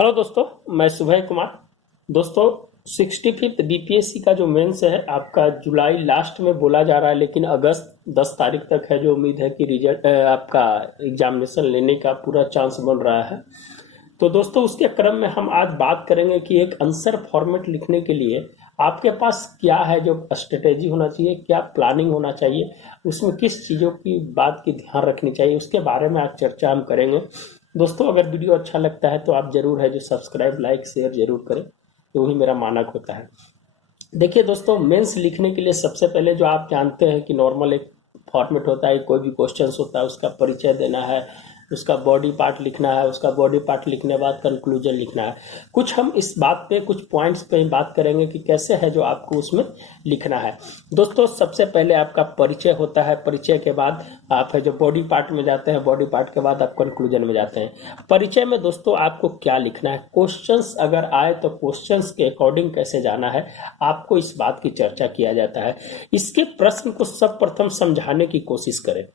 Hello दोस्तों, मैं सुभय कुमार। दोस्तों, 65th बीपीएससी का जो मेंस है आपका जुलाई लास्ट में बोला जा रहा है, लेकिन अगस्त 10 तारीख तक है जो उम्मीद है कि रिजल्ट आपका एग्जामिनेशन लेने का पूरा चांस बन रहा है। तो दोस्तों, उसके क्रम में हम आज बात करेंगे कि एक आंसर फॉर्मेट लिखने के लिए आपके पास क्या है, जो स्ट्रेटेजी होना चाहिए, क्या प्लानिंग होना चाहिए, उसमें किस चीज़ों की बात की ध्यान रखनी चाहिए, उसके बारे में आज चर्चा हम करेंगे। दोस्तों, अगर वीडियो अच्छा लगता है तो आप जरूर है जो सब्सक्राइब लाइक शेयर जरूर करें, तो वही मेरा मानक होता है। देखिए दोस्तों, मेंस लिखने के लिए सबसे पहले जो आप जानते हैं कि नॉर्मल एक फॉर्मेट होता है, कोई भी क्वेश्चंस होता है उसका परिचय देना है, उसका बॉडी पार्ट लिखना है, उसका बॉडी पार्ट लिखने के बाद कंक्लूजन लिखना है। कुछ हम इस बात पे कुछ पॉइंट्स पे बात करेंगे कि कैसे है जो आपको उसमें लिखना है। दोस्तों, सबसे पहले आपका परिचय होता है, परिचय के बाद आप है जो बॉडी पार्ट में जाते हैं, बॉडी पार्ट के बाद आप कंक्लूजन में जाते हैं। परिचय में दोस्तों आपको क्या लिखना है, क्वेश्चंस अगर आए तो क्वेश्चंस के अकॉर्डिंग कैसे जाना है, आपको इस बात की चर्चा किया जाता है। इसके प्रश्न को सब प्रथम समझाने की कोशिश करें।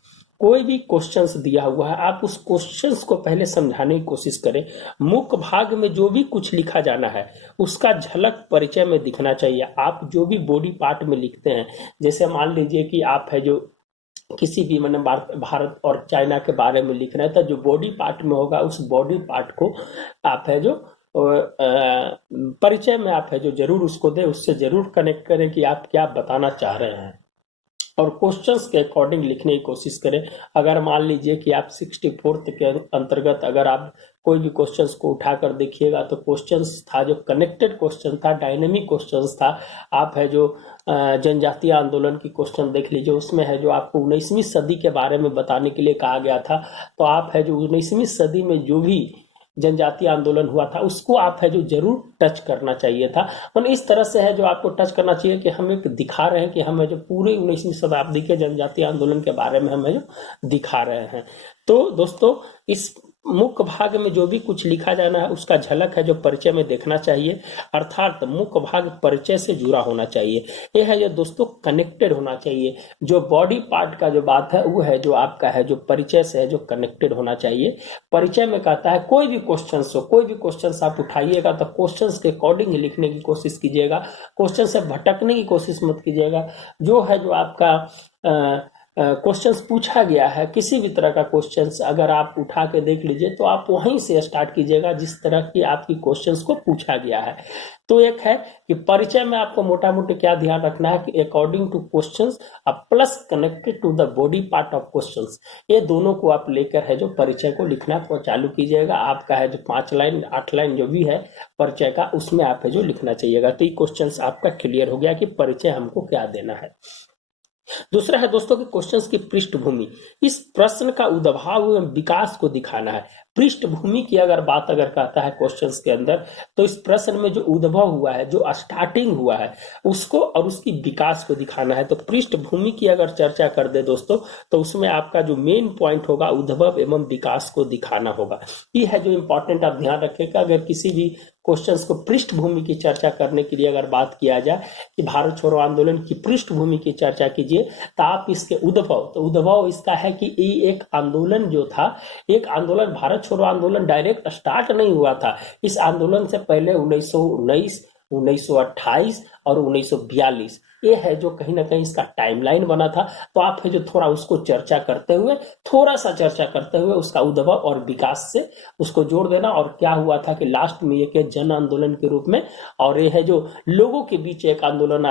कोई भी क्वेश्चंस दिया हुआ है, आप उस क्वेश्चंस को पहले समझाने की कोशिश करें। मुख्य भाग में जो भी कुछ लिखा जाना है उसका झलक परिचय में दिखना चाहिए। आप जो भी बॉडी पार्ट में लिखते हैं, जैसे मान लीजिए कि आप है जो किसी भी मैंने भारत और चाइना के बारे में लिख रहे हैं, तो जो बॉडी पार्ट में होगा उस बॉडी पार्ट को आप है जो परिचय में आप है जो जरूर उसको दे, उससे जरूर कनेक्ट करें कि आप क्या बताना चाह रहे हैं और क्वेश्चंस के अकॉर्डिंग लिखने की कोशिश करें। अगर मान लीजिए कि आप 64th के अंतर्गत अगर आप कोई भी क्वेश्चंस को उठाकर देखिएगा तो क्वेश्चंस था जो कनेक्टेड क्वेश्चन था, डायनेमिक क्वेश्चंस था। आप है जो जनजातीय आंदोलन की क्वेश्चन देख लीजिए, उसमें है जो आपको 19वीं सदी के बारे में बताने के लिए कहा गया था। तो आप है जो 19वीं सदी में जो भी जनजातीय आंदोलन हुआ था उसको आप है जो जरूर टच करना चाहिए था। और इस तरह से है जो आपको टच करना चाहिए कि हम एक दिखा रहे हैं कि हम है जो पूरे 19वीं शताब्दी के जनजातीय आंदोलन के बारे में हम है जो दिखा रहे हैं। तो दोस्तों, इस मुख्य भाग में जो भी कुछ लिखा जाना है उसका झलक है जो परिचय में देखना चाहिए, अर्थात मुख्य भाग परिचय से जुड़ा होना चाहिए। यह है जो दोस्तों कनेक्टेड होना चाहिए। जो बॉडी पार्ट का जो बात है वो है जो आपका है जो परिचय से है जो कनेक्टेड होना चाहिए। परिचय में कहता है कोई भी क्वेश्चन हो, कोई भी क्वेश्चन आप उठाइएगा तो क्वेश्चन के अकॉर्डिंग लिखने की कोशिश कीजिएगा, क्वेश्चन से भटकने की कोशिश मत कीजिएगा। जो है जो आपका क्वेश्चंस पूछा गया है, किसी भी तरह का क्वेश्चंस अगर आप उठा के देख लीजिए तो आप वहीं से स्टार्ट कीजिएगा जिस तरह की आपकी क्वेश्चंस को पूछा गया है। तो एक है कि परिचय में आपको मोटा मोटी क्या ध्यान रखना है कि according to questions plus connected to the body part of questions, ये दोनों को आप लेकर है जो परिचय को लिखना चालू कीजिएगा। आपका है जो 5 लाइन 8 लाइन जो भी है परिचय का, उसमें आप है जो लिखना चाहिएगा। तो ये क्वेश्चंस आपका क्लियर हो गया कि परिचय हमको क्या देना है। दूसरा है दोस्तों कि क्वेश्चंस की पृष्ठभूमि, इस प्रश्न का उद्भव एवं विकास को दिखाना है। पृष्ठभूमि की अगर बात अगर कहता है क्वेश्चंस के अंदर, तो इस प्रश्न में जो उद्भव हुआ है, जो स्टार्टिंग हुआ है, उसको और उसकी विकास को दिखाना है। तो पृष्ठभूमि की अगर चर्चा कर दे दोस्तों, तो उसमें आपका जो मेन पॉइंट होगा उद्भव एवं विकास को दिखाना होगा। ये है जो इंपॉर्टेंट आप ध्यान रखिएगा। अगर किसी भी क्वेश्चंस को पृष्ठभूमि की चर्चा करने के लिए अगर बात किया जाए कि भारत छोड़ो आंदोलन की पृष्ठभूमि की चर्चा कीजिए, तो आप इसके उद्भव, तो उद्भव इसका है कि ये एक आंदोलन जो था, एक आंदोलन भारत छोड़ो आंदोलन डायरेक्ट स्टार्ट नहीं हुआ था। इस आंदोलन से पहले 1919, 1928 और 1942 ये है जो कहीं ना कहीं इसका टाइमलाइन बना था। तो आप है जो थोड़ा उसको चर्चा करते हुए, थोड़ा सा चर्चा करते हुए उसका उद्भव और विकास से उसको जोड़ देना, और क्या हुआ था कि लास्ट में एक जन आंदोलन के रूप में, और ये है जो लोगों के बीच एक आंदोलन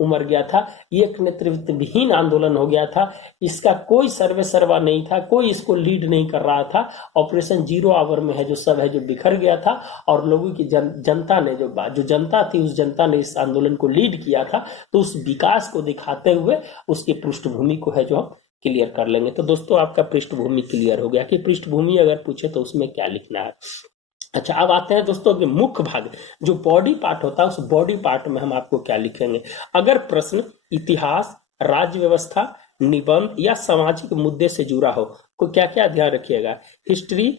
उमड़ गया था, एक नेतृत्वहीन आंदोलन हो गया था। इसका कोई सर्वे सर्वा नहीं था, कोई इसको लीड नहीं कर रहा था। ऑपरेशन 0 आवर में है जो सब है जो बिखर गया था, और लोगों की जनता ने जो जनता थी उस जनता ने इस आंदोलन को लीड किया था। तो उस विकास को दिखाते हुए उसकी पृष्ठभूमि को है जो हम क्लियर कर लेंगे। तो दोस्तों, आपका पृष्ठभूमि क्लियर हो गया कि पृष्ठभूमि अगर पूछे तो उसमें क्या लिखना है। अच्छा, अब आते हैं दोस्तों कि मुख्य भाग जो बॉडी पार्ट होता है, उस बॉडी पार्ट में हम आपको क्या लिखेंगे। अगर प्रश्न इतिहास, राज्य व्यवस्था, निबंध या सामाजिक मुद्दे से जुड़ा हो तो क्या क्या ध्यान रखिएगा। हिस्ट्री,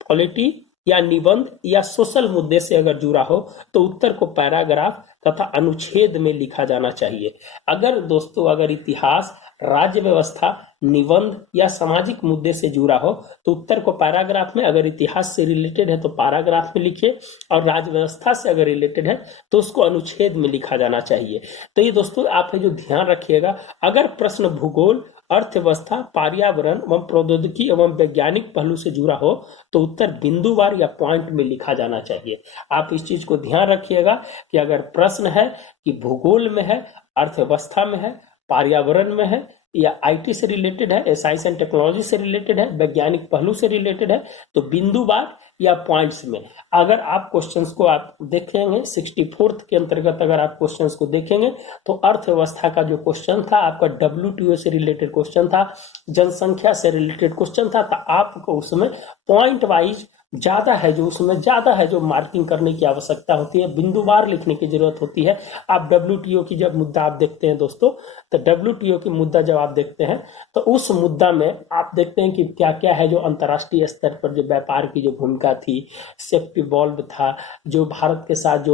पॉलिटी या निबंध या सोशल मुद्दे से अगर जुड़ा हो तो उत्तर को पैराग्राफ तथा अनुच्छेद में लिखा जाना चाहिए। अगर दोस्तों अगर इतिहास, राज्य व्यवस्था, निबंध या सामाजिक मुद्दे से जुड़ा हो तो उत्तर को पैराग्राफ में, अगर इतिहास से रिलेटेड है तो पैराग्राफ में लिखिए, और राज्य व्यवस्था से अगर रिलेटेड है तो उसको अनुच्छेद में लिखा जाना चाहिए। तो ये दोस्तों आप है जो ध्यान रखिएगा, अगर प्रश्न भूगोल, अर्थव्यवस्था, पर्यावरण एवं प्रौद्योगिकी एवं वैज्ञानिक पहलू से जुड़ा हो तो उत्तर बिंदुवार या पॉइंट में लिखा जाना चाहिए। आप इस चीज को ध्यान रखिएगा कि अगर प्रश्न है कि भूगोल में है, अर्थव्यवस्था में है, पर्यावरण में है, या आईटी से रिलेटेड है, साइंस एंड टेक्नोलॉजी से रिलेटेड है, वैज्ञानिक पहलू से रिलेटेड है, तो बिंदुवार या पॉइंट्स में। अगर आप क्वेश्चंस को आप देखेंगे 64th के अंतर्गत, अगर आप क्वेश्चंस को देखेंगे तो अर्थव्यवस्था का जो क्वेश्चन था आपका WTO से रिलेटेड क्वेश्चन था, जनसंख्या से रिलेटेड क्वेश्चन था, तो आपको उसमें पॉइंट वाइज ज्यादा है जो उसमें ज्यादा है जो मार्किंग करने की आवश्यकता होती है, बिंदुवार लिखने की जरूरत होती है। आप WTO की जब मुद्दा आप देखते हैं दोस्तों, तो WTO की मुद्दा जब आप देखते हैं तो उस मुद्दा में आप देखते हैं कि क्या क्या है जो अंतर्राष्ट्रीय स्तर पर जो व्यापार की जो भूमिका थी, सेफ्टी वॉल्व था, जो भारत के साथ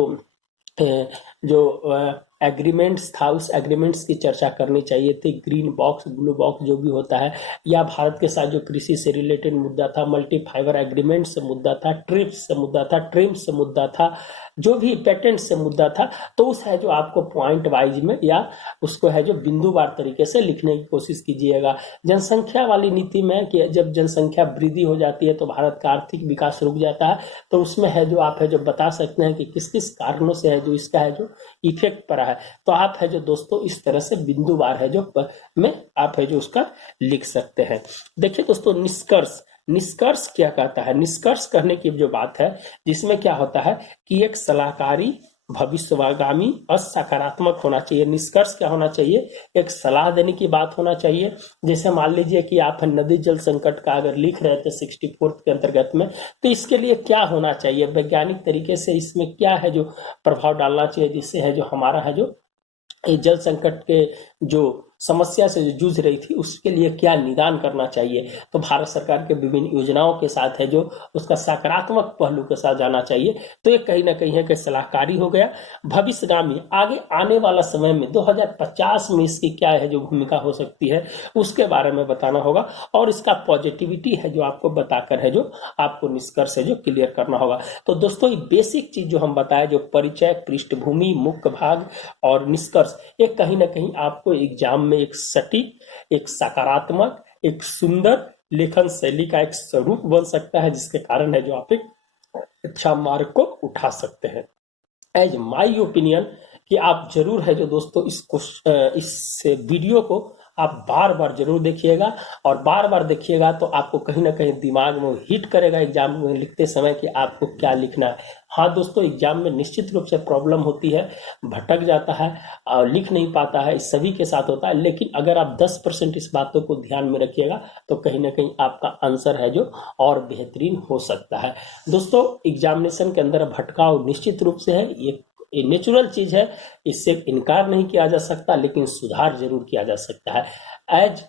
जो एग्रीमेंट्स था उस एग्रीमेंट्स की चर्चा करनी चाहिए थी, ग्रीन बॉक्स, ब्लू बॉक्स जो भी होता है, या भारत के साथ जो कृषि से रिलेटेड मुद्दा था, मल्टी फाइबर एग्रीमेंट से मुद्दा था, ट्रिप्स से मुद्दा था, ट्रिम्स से मुद्दा था, जो भी पेटेंट से मुद्दा था, तो उस है जो आपको पॉइंट वाइज में या उसको है जो बिंदुवार तरीके से लिखने की कोशिश कीजिएगा। जनसंख्या वाली नीति में कि जब जनसंख्या वृद्धि हो जाती है तो भारत का आर्थिक विकास रुक जाता है, तो उसमें है जो आप है जो बता सकते हैं कि किस किस कारणों से है जो इसका है जो इफेक्ट पड़ा है, तो आप है जो दोस्तों इस तरह से बिंदुवार है जो में आप है जो उसका लिख सकते हैं। देखिए दोस्तों, निष्कर्ष, निष्कर्ष क्या कहता है? निष्कर्ष कहने की जो बात है जिसमें क्या होता है कि एक सलाहकारी, भविष्यवागामी और सकारात्मक होना चाहिए। निष्कर्ष क्या होना चाहिए? एक सलाह देने की बात होना चाहिए। जैसे मान लीजिए कि आप नदी जल संकट का अगर लिख रहे थे 64th के अंतर्गत में, तो इसके लिए क्या होना चाहिए, वैज्ञानिक तरीके से इसमें क्या है जो प्रभाव डालना चाहिए, जिससे है जो हमारा है जो जल संकट के जो समस्या से जो जूझ रही थी उसके लिए क्या निदान करना चाहिए। तो भारत सरकार के विभिन्न योजनाओं के साथ है जो उसका सकारात्मक पहलू के साथ जाना चाहिए। तो ये कहीं ना कहीं है कि सलाहकारी हो गया। भविष्यगामी, आगे आने वाला समय में 2050 में इसकी क्या है जो भूमिका हो सकती है उसके बारे में बताना होगा, और इसका पॉजिटिविटी है जो आपको बताकर है जो आपको निष्कर्ष है जो क्लियर करना होगा। तो दोस्तों ये बेसिक चीज जो हम बताए, जो परिचय, पृष्ठभूमि, मुख्य भाग और निष्कर्ष, ये कहीं ना कहीं आपको एग्जाम में एक सटीक, एक सकारात्मक, एक सुंदर लेखन शैली का एक स्वरूप बन सकता है, जिसके कारण है जो आप एक अच्छा मार्क को उठा सकते हैं। एज माई ओपिनियन कि आप जरूर है जो दोस्तों इस वीडियो को आप बार बार जरूर देखिएगा, और बार बार देखिएगा तो आपको कहीं ना कहीं दिमाग में हिट करेगा एग्जाम में लिखते समय कि आपको क्या लिखना है। हाँ दोस्तों, एग्जाम में निश्चित रूप से प्रॉब्लम होती है, भटक जाता है और लिख नहीं पाता है, इस सभी के साथ होता है, लेकिन अगर आप 10% इस बातों को ध्यान में रखिएगा तो कहीं ना कहीं आपका आंसर है जो और बेहतरीन हो सकता है। दोस्तों, एग्जामिनेशन के अंदर भटकाव निश्चित रूप से है, ये नेचुरल चीज है, इससे इनकार नहीं किया जा सकता, लेकिन सुधार जरूर किया जा सकता है। एज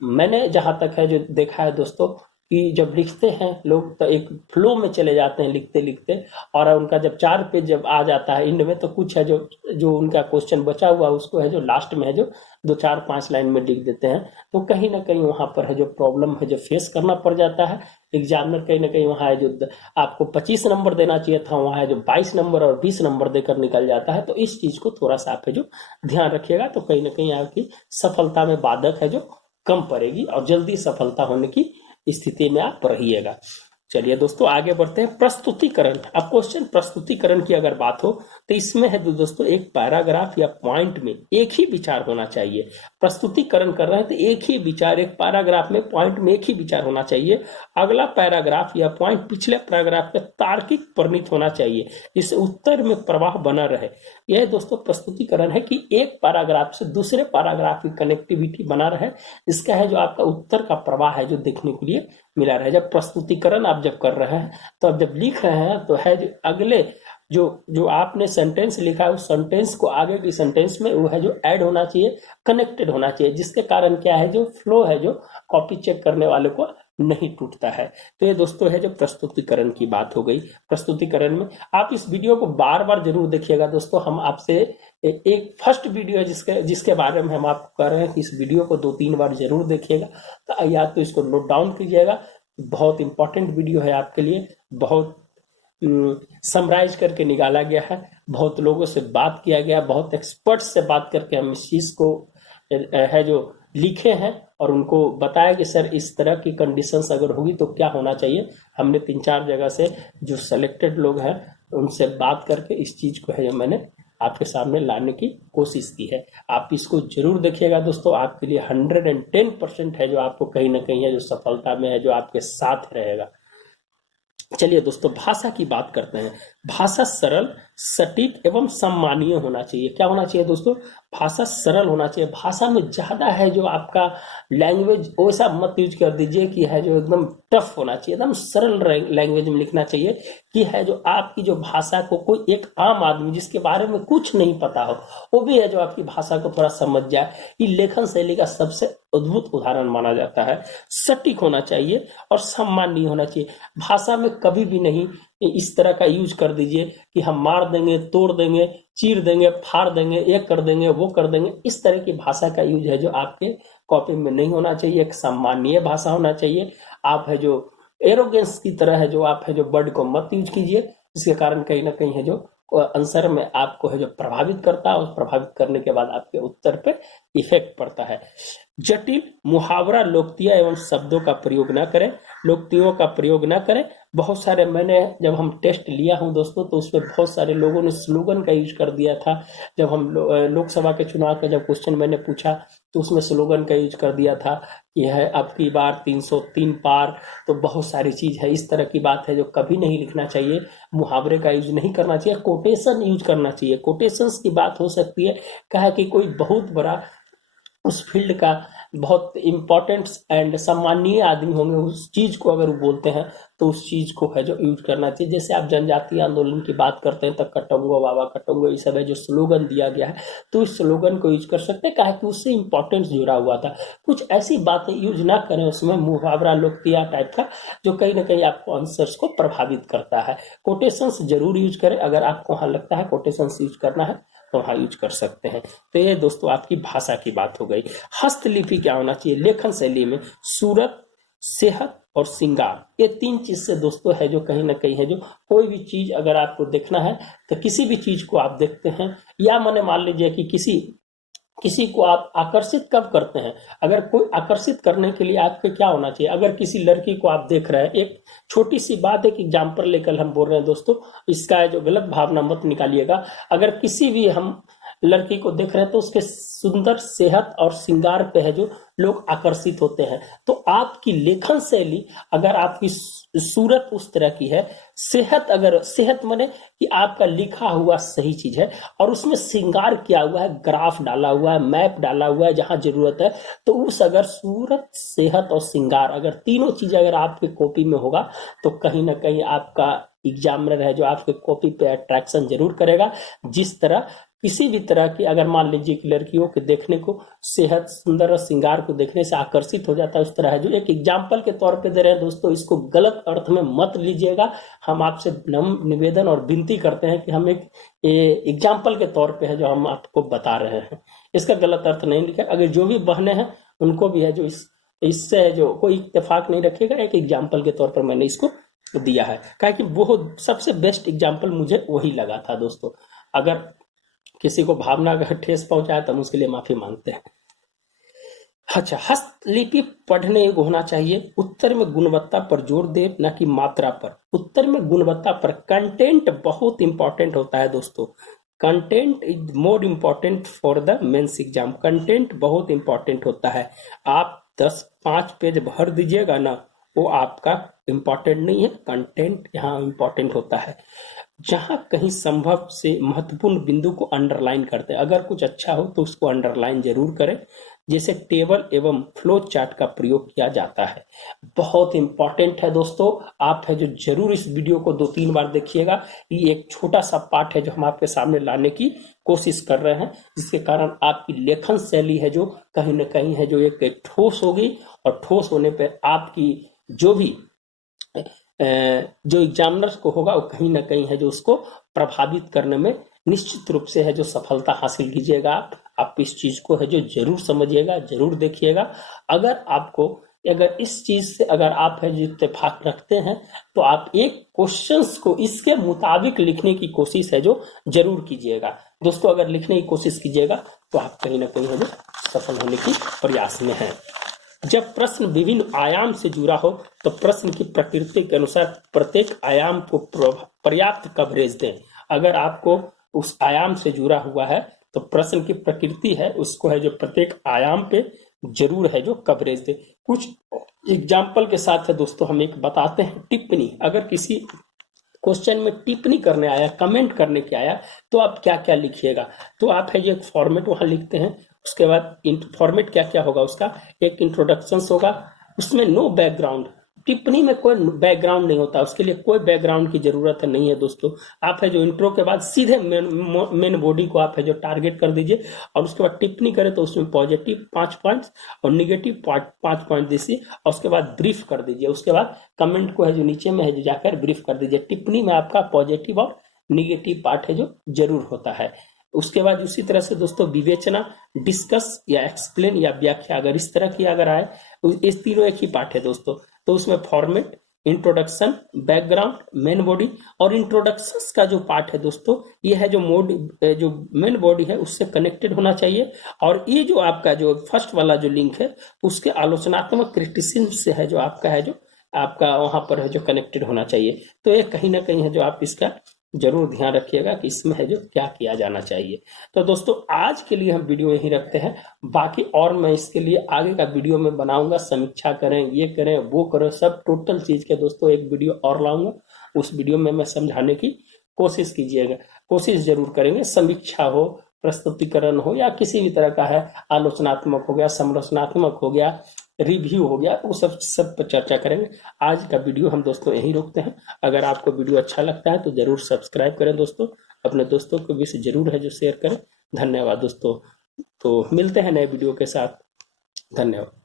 मैंने जहां तक है जो देखा है दोस्तों कि जब लिखते हैं लोग तो एक फ्लो में चले जाते हैं लिखते लिखते, और उनका जब 4 पेज जब आ जाता है एंड में, तो कुछ है जो उनका क्वेश्चन बचा हुआ उसको है जो लास्ट में है जो 2 4 5 लाइन में लिख देते हैं। तो कहीं ना कहीं वहां पर है जो प्रॉब्लम है जो फेस करना पड़ जाता है। एग्जामिनर कहीं ना कहीं वहां है जो आपको 25 नंबर देना चाहिए था, वहां है जो 22 नंबर और 20 नंबर देकर निकल जाता है। तो इस चीज को थोड़ा सा आप है जो ध्यान रखिएगा, तो कहीं ना कहीं आपकी सफलता में बाधक है जो कम पड़ेगी और जल्दी सफलता होने की स्थिति में आप रहिएगा। चलिए दोस्तों आगे बढ़ते हैं। प्रस्तुतिकरण। अब क्वेश्चन प्रस्तुतिकरण की अगर बात हो तो इसमें है दोस्तों एक पैराग्राफ या पॉइंट में एक ही विचार होना चाहिए। प्रस्तुतिकरण कर रहे हैं तो एक ही विचार, एक पैराग्राफ में पॉइंट में एक ही विचार होना चाहिए। अगला पैराग्राफ या पॉइंट पिछले पैराग्राफ के तार्किक परिणत होना चाहिए, जिससे उत्तर में प्रवाह बना रहे। यह दोस्तों प्रस्तुतिकरण है कि एक पैराग्राफ से दूसरे पैराग्राफ की कनेक्टिविटी बना रहे, इसका है जो आपका उत्तर का प्रवाह है जो देखने के लिए मिला रहे। जब प्रस्तुतिकरण आप जब कर रहे हैं तो आप जब लिख रहे हैं तो है जो अगले जो आपने सेंटेंस लिखा है उस सेंटेंस को आगे की सेंटेंस में वो है जो ऐड होना चाहिए, कनेक्टेड होना चाहिए, जिसके कारण क्या है जो फ्लो है जो कॉपी चेक करने वाले को नहीं टूटता है। तो ये दोस्तों है जो प्रस्तुतिकरण की बात हो गई। प्रस्तुतिकरण में आप इस वीडियो को बार बार जरूर देखिएगा दोस्तों। हम आपसे एक फर्स्ट वीडियो है जिसके जिसके बारे में हम आपको कह रहे हैं कि इस वीडियो को 2-3 बार जरूर देखिएगा, तो या तो इसको नोट डाउन कीजिएगा। बहुत इंपॉर्टेंट वीडियो है आपके लिए, बहुत समराइज करके निकाला गया है, बहुत लोगों से बात किया गया, बहुत एक्सपर्ट से बात करके हम इस चीज को है जो लिखे हैं और उनको बताया कि सर इस तरह की कंडीशंस अगर होगी तो क्या होना चाहिए। हमने 3-4 जगह से जो सेलेक्टेड लोग हैं उनसे बात करके इस चीज को है जो मैंने आपके सामने लाने की कोशिश की है। आप इसको जरूर देखिएगा दोस्तों, आपके लिए 110% है जो आपको कहीं ना कहीं है जो सफलता में है जो आपके साथ रहेगा। चलिए दोस्तों, भाषा की बात करते हैं। भाषा सरल, सटीक एवं सम्मानीय होना चाहिए। क्या होना चाहिए दोस्तों? भाषा सरल होना चाहिए। भाषा में ज्यादा है जो आपका लैंग्वेज वैसा मत यूज कर दीजिए कि है जो एकदम टफ होना चाहिए। एकदम सरल लैंग्वेज में लिखना चाहिए कि है जो आपकी जो भाषा को कोई एक आम आदमी जिसके बारे में कुछ नहीं पता हो वो भी है जो आपकी भाषा को थोड़ा समझ जाए। ये लेखन शैली का सबसे अद्भुत उदाहरण माना जाता है। सटीक होना चाहिए और सम्माननीय होना चाहिए। भाषा में कभी भी नहीं इस तरह का यूज कर दीजिए कि हम मार देंगे, तोड़ देंगे, चीर देंगे, फाड़ देंगे, ये कर देंगे, वो कर देंगे। इस तरह की भाषा का यूज है जो आपके कॉपी में नहीं होना चाहिए। एक सम्मानीय भाषा होना चाहिए। आप है जो एरोगेंस की तरह है जो आप है जो वर्ड को मत यूज कीजिए, जिसके कारण कहीं ना कहीं है जो आंसर में आपको है जो प्रभावित करता है और प्रभावित करने के बाद आपके उत्तर पे इफेक्ट पड़ता है। जटिल मुहावरा, लोकोक्तियां एवं शब्दों का प्रयोग ना करें, लोकोक्तियों का प्रयोग ना करें। बहुत सारे मैंने जब हम टेस्ट लिया हूं दोस्तों तो उसमें बहुत सारे लोगों ने स्लोगन का यूज कर दिया था। जब हम लोकसभा के चुनाव का जब क्वेश्चन मैंने पूछा तो उसमें स्लोगन का यूज कर दिया था कि है अब की बार 303 पार। तो बहुत सारी चीज है, इस तरह की बात है जो कभी नहीं लिखना चाहिए। मुहावरे का यूज नहीं करना चाहिए, कोटेशन यूज करना चाहिए। कोटेशंस की बात हो सकती है, कहा कि कोई बहुत बड़ा उस फील्ड का बहुत इंपॉर्टेंट एंड सम्मानीय आदमी होंगे, उस चीज को अगर वो बोलते हैं तो उस चीज को है जो यूज करना चाहिए। जैसे आप जनजातीय आंदोलन की बात करते हैं तो कटोंगो बाबा कटोंगो, ये सब है जो स्लोगन दिया गया है, तो इस स्लोगन को यूज कर सकते हैं, कहा कि उससे इंपॉर्टेंस जुड़ा हुआ था। कुछ ऐसी बातें यूज ना करें उसमें मुहावरा लोकोक्तियां टाइप का जो कहीं ना कहीं आपको आंसर्स को प्रभावित करता है। कोटेशंस जरूर यूज करें, अगर आपको वहां लगता है कोटेशंस यूज करना है तो वहां यूज कर सकते हैं। तो ये दोस्तों आपकी भाषा की बात हो गई। हस्तलिपि क्या होना चाहिए? लेखन शैली में सूरत, सेहत और श्रृंगार, ये 3 चीज से दोस्तों है जो कहीं ना कहीं है जो कोई भी चीज अगर आपको देखना है तो किसी भी चीज को आप देखते हैं, या मैंने मान लीजिए कि किसी को आप आकर्षित कब करते हैं? अगर कोई आकर्षित करने के लिए आपके क्या होना चाहिए? अगर किसी लड़की को आप देख रहे हैं, एक छोटी सी बात, एक एग्जाम्पल लेकर हम बोल रहे हैं दोस्तों, इसका जो गलत भावना मत निकालिएगा। अगर किसी भी हम लड़की को देख रहे हैं तो उसके सुंदर सेहत और श्रृंगार पे है जो लोग आकर्षित होते हैं। तो आपकी लेखन शैली, अगर आपकी सूरत उस तरह की है, सेहत, अगर सेहत माने कि आपका लिखा हुआ सही चीज है और उसमें श्रृंगार किया हुआ है, ग्राफ डाला हुआ है, मैप डाला हुआ है जहां जरूरत है, तो उस अगर सूरत, सेहत और श्रृंगार अगर तीनों चीजें अगर आपके कॉपी में होगा तो कहीं ना कहीं आपका एग्जामिनर है जो आपके कॉपी पे अट्रैक्शन जरूर करेगा। जिस तरह किसी भी तरह की अगर मान लीजिए कि लड़कियों के देखने को सेहत, सुंदर और श्रृंगार को देखने से आकर्षित हो जाता है, उस तरह है जो एक एग्जाम्पल के तौर पे दे रहे हैं दोस्तों, इसको गलत अर्थ में मत लीजिएगा। हम आपसे निवेदन और विनती करते हैं कि हम एक एग्जाम्पल के तौर पे है जो हम आपको बता रहे हैं, इसका गलत अर्थ नहीं लिखा। अगर जो भी बहने हैं उनको भी है जो इससे जो कोई इत्तेफाक नहीं रखेगा, एक एग्जाम्पल के तौर पर मैंने इसको दिया है, कहा कि वो सबसे बेस्ट एग्जाम्पल मुझे वही लगा था दोस्तों। अगर किसी को भावना का ठेस पहुंचाए तो हम उसके लिए माफी मांगते हैं। अच्छा, हस्तलिपि पढ़ने योग्य होना चाहिए। उत्तर में गुणवत्ता पर जोर दे, न कि मात्रा पर। उत्तर में गुणवत्ता पर, कंटेंट बहुत इंपॉर्टेंट होता है दोस्तों। Content is more important for the mains exam. Content बहुत इंपॉर्टेंट होता है। आप 10-5 पेज भर दीजिएगा ना, वो आपका इंपॉर्टेंट नहीं है। कंटेंट यहाँ इंपॉर्टेंट होता है। जहां कहीं संभव से महत्वपूर्ण बिंदु को अंडरलाइन करते हैं, अगर कुछ अच्छा हो तो उसको अंडरलाइन जरूर करें। जैसे टेबल एवं फ्लो चार्ट का प्रयोग किया जाता है, बहुत इंपॉर्टेंट है दोस्तों। आप है जो जरूर इस वीडियो को 2-3 बार देखिएगा। ये एक छोटा सा पार्ट है जो हम आपके सामने लाने की कोशिश कर रहे हैं, जिसके कारण आपकी लेखन शैली है जो कहीं ना कहीं है जो एक ठोस होगी, और ठोस होने पर आपकी जो भी जो एग्जामिनर्स को होगा वो कहीं ना कहीं है जो उसको प्रभावित करने में निश्चित रूप से है जो सफलता हासिल कीजिएगा। आप इस चीज को है जो जरूर समझिएगा, जरूर देखिएगा। अगर इस चीज से अगर आप है जो इत्तेफाक रखते हैं तो आप एक क्वेश्चंस को इसके मुताबिक लिखने की कोशिश है जो जरूर कीजिएगा। दोस्तों अगर लिखने की कोशिश कीजिएगा तो आप कहीं ना कहीं है जो सफल होने की प्रयास में हैं। जब प्रश्न विभिन्न आयाम से जुड़ा हो तो प्रश्न की प्रकृति के अनुसार प्रत्येक आयाम को पर्याप्त कवरेज दें। अगर आपको उस आयाम से जुड़ा हुआ है तो प्रश्न की प्रकृति है उसको है जो प्रत्येक आयाम पे जरूर है जो कवरेज दे। कुछ एग्जाम्पल के साथ है दोस्तों हम एक बताते हैं। टिप्पणी, अगर किसी क्वेश्चन में टिप्पणी करने आया, कमेंट करने के आया तो आप क्या क्या लिखिएगा। तो आप है जो एक फॉर्मेट वहां लिखते हैं। उसके बाद फॉर्मेट क्या क्या होगा उसका, एक इंट्रोडक्शन होगा, उसमें नो बैकग्राउंड। टिप्पणी में कोई बैकग्राउंड नहीं होता, उसके लिए कोई बैकग्राउंड की जरूरत नहीं है दोस्तों। आप है जो इंट्रो के बाद सीधे मेन बॉडी को आप है जो टारगेट कर दीजिए और उसके बाद टिप्पणी करें तो उसमें पॉजिटिव 5 पॉइंट्स और निगेटिव 5 पॉइंट दीजिए और उसके बाद ब्रीफ कर दीजिए। उसके बाद कमेंट को है जो नीचे में है जो जाकर ब्रीफ कर दीजिए। टिप्पणी में आपका पॉजिटिव और निगेटिव पार्ट है जो जरूर होता है। उसके बाद उसी तरह से दोस्तों विवेचना, डिस्कस या एक्सप्लेन या व्याख्या, अगर इस तरह की अगर आए, इस तीनों एक ही पार्ट है दोस्तों। तो उसमें format, introduction, background, main body और इंट्रोडक्शन का जो पार्ट है दोस्तों ये है जो जो मेन बॉडी है उससे कनेक्टेड होना चाहिए। और ये जो आपका जो फर्स्ट वाला जो लिंक है उसके आलोचनात्मक क्रिटिसिज्म से है जो आपका है जो आपका वहां पर है जो कनेक्टेड होना चाहिए। तो ये कहीं ना कहीं है जो आप इसका जरूर ध्यान रखिएगा कि इसमें है जो क्या किया जाना चाहिए। तो दोस्तों आज के लिए हम वीडियो यहीं रखते हैं। बाकी और मैं इसके लिए आगे का वीडियो में बनाऊंगा, समीक्षा करें, ये करें, वो करें, सब टोटल चीज के दोस्तों एक वीडियो और लाऊंगा। उस वीडियो में मैं समझाने की कोशिश कीजिएगा, कोशिश जरूर करेंगे। समीक्षा हो, प्रस्तुतिकरण हो या किसी भी तरह का है, आलोचनात्मक हो गया, संरचनात्मक हो गया, रिव्यू हो गया, वो सब पर चर्चा करेंगे। आज का वीडियो हम दोस्तों यहीं रोकते हैं। अगर आपको वीडियो अच्छा लगता है तो जरूर सब्सक्राइब करें दोस्तों, अपने दोस्तों को भी जरूर है जो शेयर करें। धन्यवाद दोस्तों। तो मिलते हैं नए वीडियो के साथ। धन्यवाद।